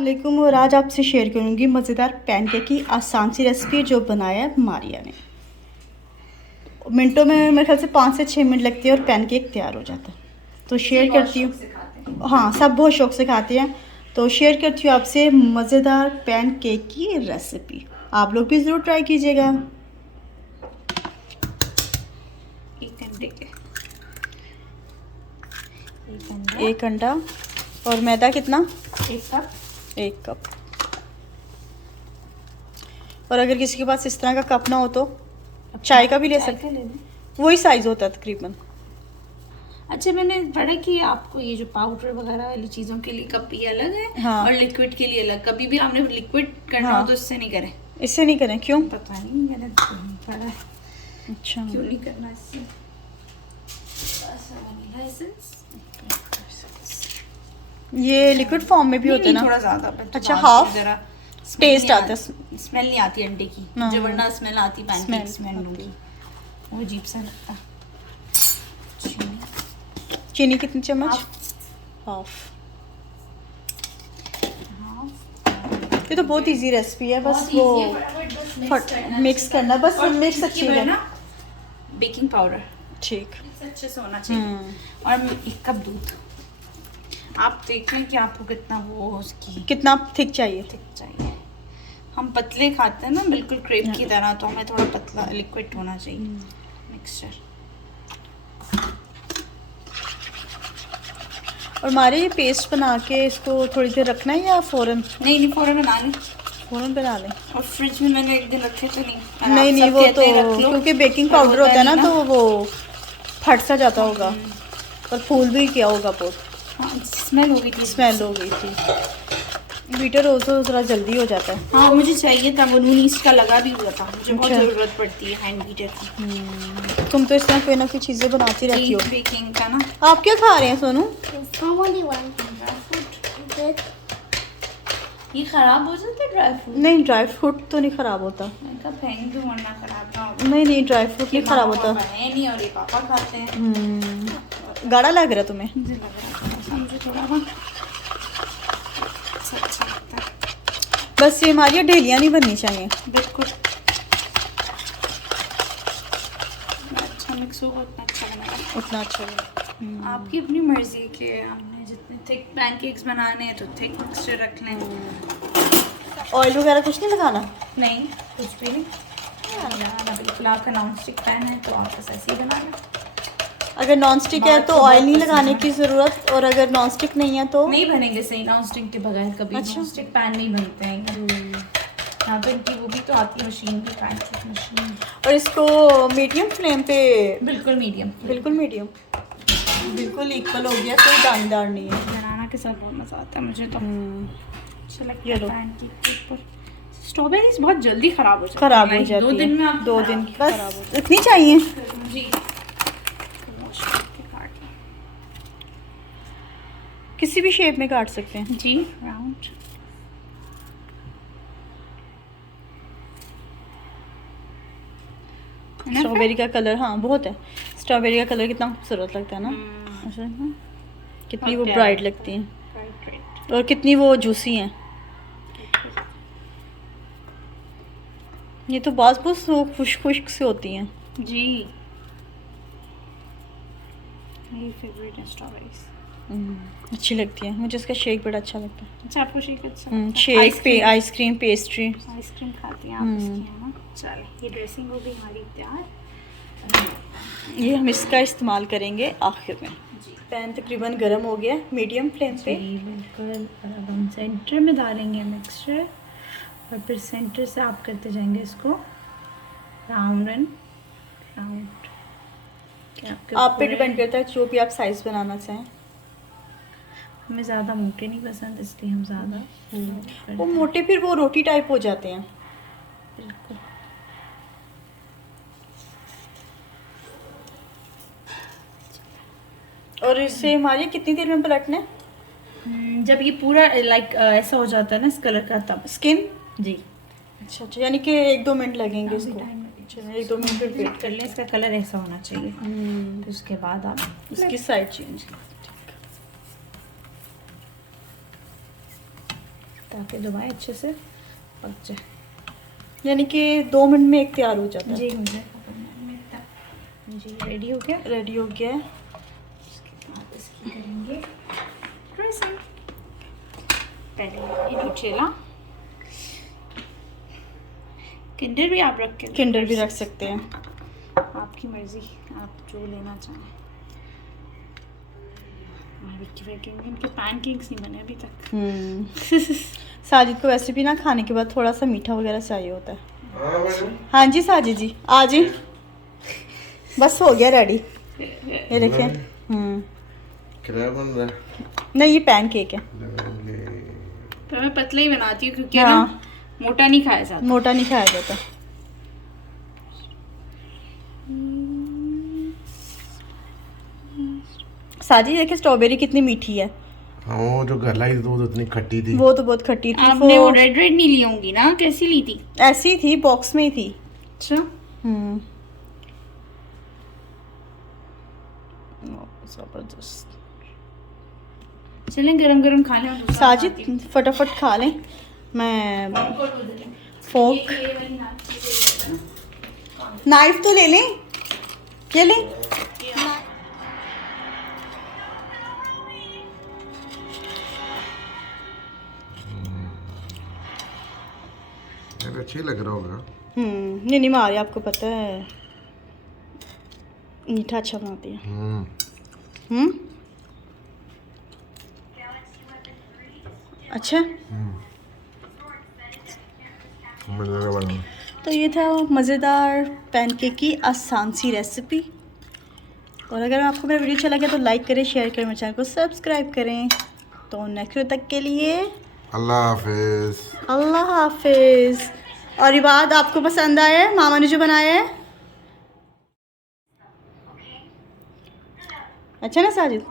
वालेकुम। और आज आपसे शेयर करूंगी मज़ेदार पैनकेक की आसान सी रेसिपी जो बनाया है मारिया ने। मिनटों में मेरे ख्याल से 5 से 6 मिनट लगती है और पैनकेक तैयार हो जाता है। तो शेयर करती हूँ। हाँ, सब बहुत शौक से खाते हैं। तो शेयर करती हूँ आपसे मज़ेदार पैनकेक की रेसिपी। आप लोग भी ज़रूर ट्राई कीजिएगा। 1 घंटा और मैदा कितना? 1 कप। और अगर किसी के पास इस तरह का कप ना हो तो चाय का भी ले सकते हैं, वही साइज होता है तकरीबन। अच्छा, मैंने पढ़ा कि आपको ये जो पाउडर वगैरह वाली चीज़ों के लिए कप ये अलग है। हाँ। और लिक्विड के लिए अलग। कभी भी आपने लिक्विड करना हो तो इससे नहीं करें। इससे नहीं करें? क्यों? पता नहीं, मैंने पढ़ा है। अच्छा, क्यों नहीं करना इससे? ये लिक्विड फॉर्म में भी होता है ना? थोड़ा ज़्यादा। अच्छा, हाफ टेस्ट आता है। स्मेल नहीं आती अंडे की, जो वरना स्मेल आती पैनकेक्स में अंडों की, वो अजीब सा लगता है। चीनी कितनी चम्मच? हाफ। ये तो बहुत इजी रेसिपी है, बस वो मिक्स करना, बस मिक्स अच्छी है ना। बेकिंग पाउडर ठीक अच्छे से होना चाहिए। और 1 कप दूध। आप देख लें कि आपको कितना वो उसकी कितना थिक चाहिए? थिक चाहिए। हम पतले खाते हैं ना, बिल्कुल क्रेप की तरह, तो हमें थोड़ा पतला लिक्विड होना चाहिए मिक्सचर। और हमारे ये पेस्ट बना के इसको थोड़ी देर रखना है या फ़ौरन? नहीं, फ़ौरन बना लें। फ़ौरन बना लें। और फ्रिज में मैंने 1 दिन रखे तो नहीं, वो तो क्योंकि बेकिंग पाउडर होता है ना, तो वो फट सा जाता होगा और फूल भी किया होगा बहुत। हाँ, स्मेल हो गई थी। बीटर हो तो ज़रा जल्दी हो जाता है। हाँ, मुझे चाहिए था, वो नून ईस्ट का लगा भी हुआ था। मुझे बहुत ज़रूरत पड़ती है हैंड बीटर की। तुम तो इस तरह कोई ना कोई चीज़ें बनाती रहती हो। बेकिंग का ना। आप क्या खा रहे हैं सोनू? ये खराब हो जाता है ड्राई फ्रूट? नहीं, ड्राई फ्रूट तो नहीं खराब होता। फेंक दूं वरना खराब ना हो। नहीं, ड्राई फ्रूट नहीं खराब होता। है नहीं, और ये पापा खाते हैं। गाढ़ा लग रहा तुम्हें? मुझे लग रहा था, मुझे थोड़ा अच्छा लगता है। बस ये हमारी ढेलियाँ नहीं बननी चाहिए। बिल्कुल अच्छा मिक्स होगा उतना अच्छा बनेगा। आपकी अपनी मर्जी के, हमने जितने थिक पैनकेक्स बनाने हैं तो थिक मिक्सचर रख लें। ऑयल वगैरह कुछ नहीं लगाना? नहीं, कुछ भी नहीं लगाना। बिल्कुल आपका नॉन स्टिक पैन है तो आप बस ऐसे ही बना लें। अगर नॉन स्टिक है तो ऑयल नहीं लगाने की ज़रूरत, और अगर नॉन स्टिक नहीं है तो नहीं बनेंगे सही नॉन स्टिक के बगैर कभी। नॉन स्टिक पैन नहीं बनते हैं। हाँ, तो इनकी वो भी तो आती है मशीन भी, पैनकेक मशीन। और इसको मीडियम फ्लेम पे? बिल्कुल मीडियम। बिल्कुल इक्वल हो गया, कोई दानेदार नहीं है। बनाना के साथ बहुत मज़ा आता है मुझे तो। अच्छा लगता है पैनकेक के ऊपर। स्ट्रॉबेरीज बहुत जल्दी खराब हो जाती है। 2 दिन में आप 2 दिन बस इतनी चाहिए जी। किसी भी शेप में काट सकते हैं जी, राउंड। स्ट्रॉबेरी का कलर, हाँ बहुत है। स्ट्रॉबेरी का कलर कितना खूबसूरत लगता है ना। अच्छा, कितनी वो ब्राइट लगती हैं और कितनी वो जूसी हैं। ये तो बहुत खुश्क से होती हैं जी। मेरी फेवरेट है स्ट्रॉबेरीज। अच्छी लगती है मुझे। इसका शेक बड़ा अच्छा लगता है। अच्छा, आपको शेक अच्छा? शेक पे आइसक्रीम पेस्ट्री। आइसक्रीम खाते हैं आप इसकी, है ना? चलो, ये ड्रेसिंग हो गई हमारी तैयार। ये हम इसका इस्तेमाल करेंगे आखिर में। पैन तकरीबन गर्म हो गया मीडियम फ्लेम पे। बिल्कुल। और अब हम सेंटर में डालेंगे मिक्सचर और फिर सेंटर से आप करते जाएंगे इसको राउंड एंड राउंड। आप पे डिपेंड करता है जो भी आप साइज़ बनाना चाहें। हमें ज़्यादा मोटे नहीं पसंद, इसलिए हम ज़्यादा वो मोटे फिर वो रोटी टाइप हो जाते हैं। बिल्कुल। और इससे हमारी कितनी देर में पलटना है? जब ये पूरा लाइक ऐसा हो जाता है ना इस कलर का, तब। स्किन? जी। अच्छा, यानी कि 1-2 मिनट लगेंगे इसको। चलो 1-2 मिनट वेट कर लें। इसका कलर ऐसा होना चाहिए। तो उसके बाद आप इसकी साइड चेंज। ताकि दबाएं अच्छे से पक जाए। यानी कि 2 मिनट में एक तैयार हो जाता है। जी मुझे जी रेडी हो गया। रेडी हो गया है। आप इसकी करेंगे ड्रेसिंग। पहले ये न्यूट्रेला, किंडर भी आप रख के किंडर भी रख सकते हैं, आपकी मर्जी, आप जो लेना चाहें। इनके पैनकेक्स नहीं बने अभी तक। साजिद को वैसे भी ना खाने के बाद थोड़ा सा मीठा वगैरह चाहिए होता है। हाँ जी साजिद जी आ जी, बस हो गया रेडी। ये देखें। क्या बन रहा है? नहीं, ये पैनकेक है। तो मैं पतला ही बनाती हूँ क्योंकि हाँ। ना मोटा नहीं खाया जाता। मोटा नहीं खाया जाता। साजी देखिए स्ट्रॉबेरी कितनी मीठी है। हाँ, वो जो घर लाई तो उतनी खट्टी थी। वो तो बहुत खट्टी थी। आपने वो रेड रेड नहीं ली होंगी ना, कैसी ली थी? ऐसी थी, बॉक्स में ही थी। अच्छा जबरदस्त। चलें गरम गरम खा लें। साजिद फटाफट खा लें। मैं फोक नाइफ तो ले लें, ये लें। अच्छी लग रहा होगा। नहीं मारी, आपको पता है मीठा अच्छा बनाती है। अच्छा मज़ेदार बना। तो ये था मज़ेदार पैनकेक की आसान सी रेसिपी। और अगर आपको मेरा वीडियो अच्छा लगे तो लाइक करें, शेयर करें, मेरे चैनल को सब्सक्राइब करें। तो नेक्स्ट वीडियो तक के लिए अल्लाह हाफिज़। अल्लाह हाफिज़। और ये बात आपको पसंद आया है मामा ने जो बनाया है? अच्छा ना साजिद?